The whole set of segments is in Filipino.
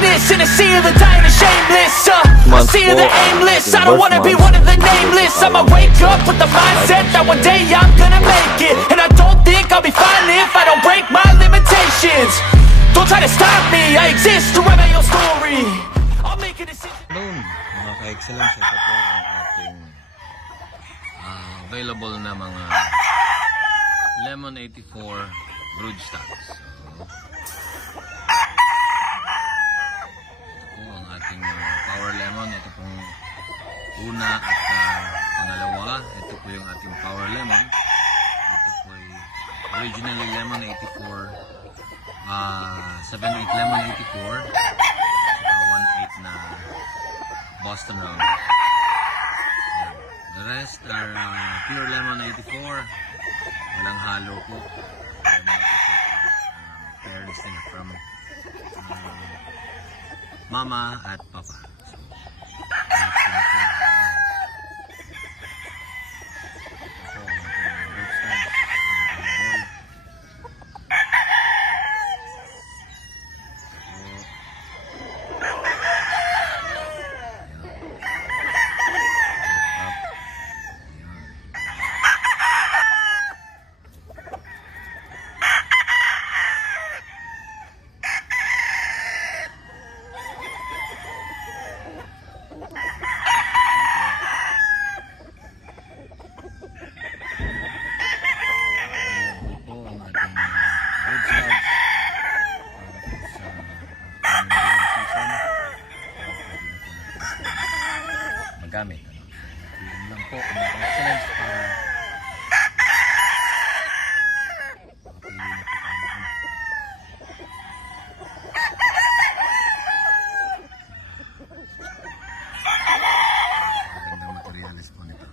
greatness in a sea of the dying and shameless. A sea of the aimless. I don't wanna be one of the nameless. I'ma wake up with the mindset that one day I'm gonna make it. And I don't think I'll be fine if I don't break my limitations. Don't try to stop me, I exist to write my own story. I'll make a decision. Noon, mga ka-excellence, ito po ang ating available na mga Lemon 84 brood stocks. So, ito po ang ating Power Lemon. Ito pong una at pangalawa. Ito po yung ating Power Lemon. Ito po ay originally Lemon 84, 7-8 Lemon 84, saka 1-8 na Boston Round. The rest are pure Lemon 84. Walang halo po. Parents nila from Mama at Papa. Gamit. Yun lang po. Excellence para magandang materialis po nito.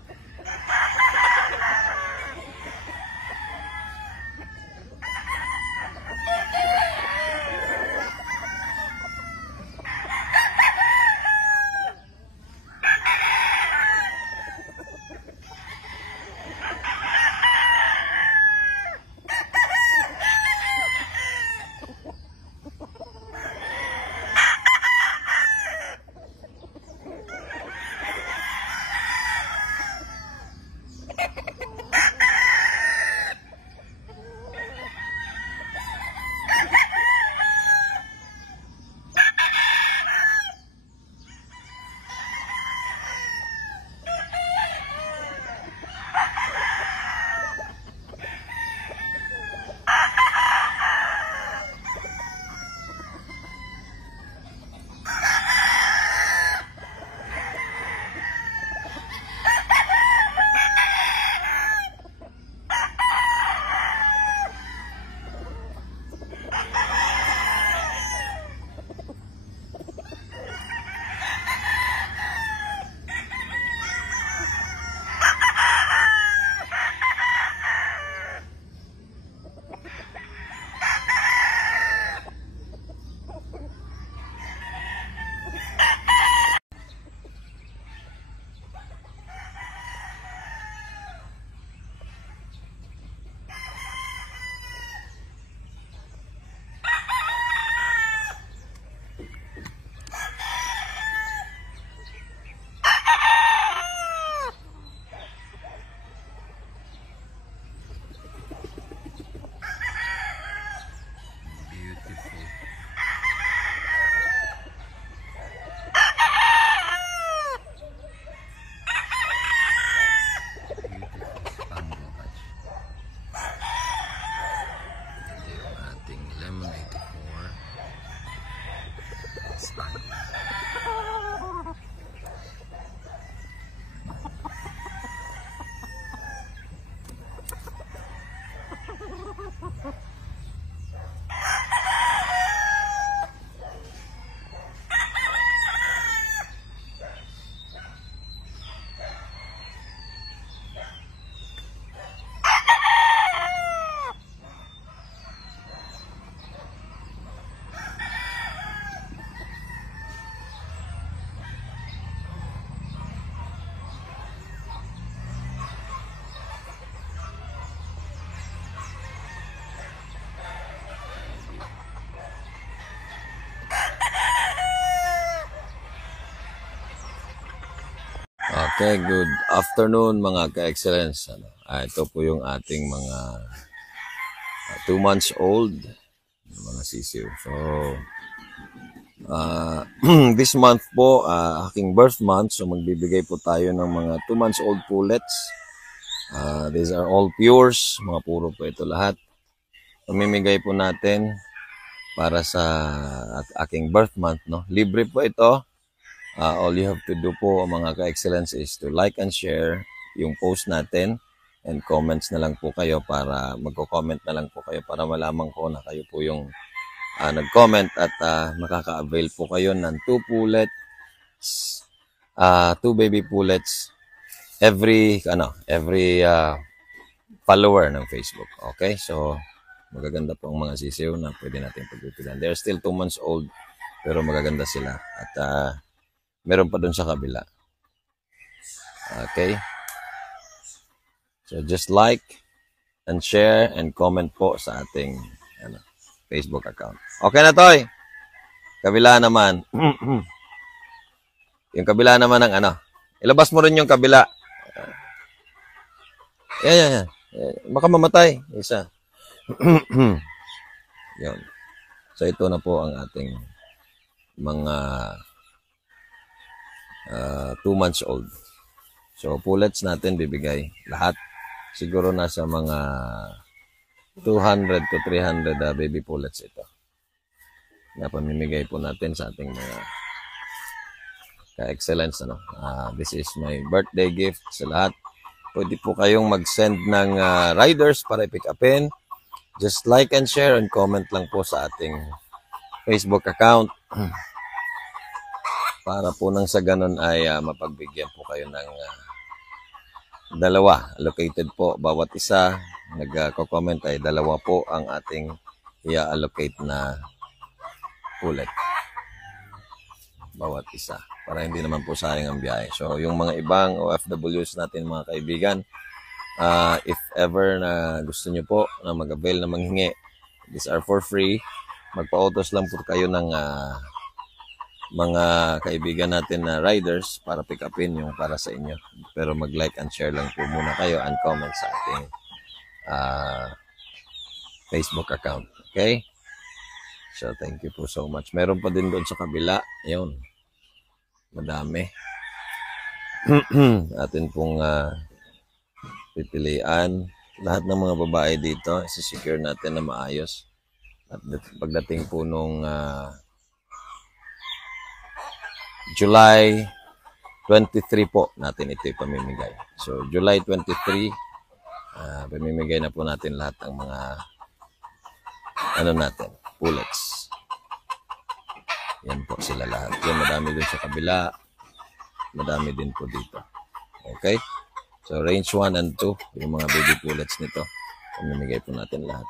Okay, good afternoon mga ka-excellence. Ito po yung ating mga 2 months old mga sisiw. So, this month po, aking birth month. So, magbibigay po tayo ng mga 2 months old pullets. These are all pures. Mga puro po ito lahat. Pamimigay po natin para sa aking birth month. No? Libre po ito. All you have to do po mga ka-excellence is to like and share yung post natin and comments na lang po kayo para magko-comment na lang po kayo para malaman ko na kayo po yung nag-comment at makaka-avail po kayo ng 2 pullets, 2 baby pullets every follower ng Facebook. Okay? So, magaganda po ang mga sisiw na pwede natin pagpipilian. They're still 2 months old pero magaganda sila at meron pa dun sa kabila. Okay? So, just like and share and comment po sa ating Facebook account. Okay na, Toy? Kabila naman. Yung kabila naman ng ilabas mo rin yung kabila. Yan. Baka mamatay. Isa. Yun. So, ito na po ang ating mga 2 months old. So, pullets natin bibigay lahat. Siguro nasa mga 200 to 300 baby pullets ito. Na pamimigay po natin sa ating mga ka-excellence. This is my birthday gift sa lahat. Pwede po kayong mag-send ng riders para i-pick upin. Just like and share and comment lang po sa ating Facebook account. Para po nang sa ganun ay mapagbigyan po kayo ng 2. Allocated po. Bawat isa nagko-comment ay 2 po ang ating i-allocate na pullet. Bawat isa. Para hindi naman po sayang ang biyahe. So, yung mga ibang OFWs natin mga kaibigan, if ever na gusto nyo po na mag-avail na manghingi, these are for free. Magpa-autos lang po kayo ng mga kaibigan natin na riders para pick upin yung para sa inyo. Pero mag-like and share lang po muna kayo and comment sa ating Facebook account. Okay? So, thank you po so much. Meron pa din doon sa kabila. Ayun. Madami. Atin pong pipilian. Lahat ng mga babae dito, isi-secure natin na maayos. At pagdating po nung July 23 po natin ito ipamimigay. So, July 23, pamimigay na po natin lahat ng mga natin, pullets. Yan po sila lahat. Yan, madami din sa kabila. Madami din po dito. Okay? So, range 1 and 2, yung mga baby pullets nito. Pamimigay po natin lahat.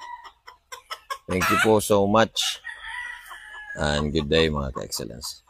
Thank you po so much. And good day mga ka-excellence.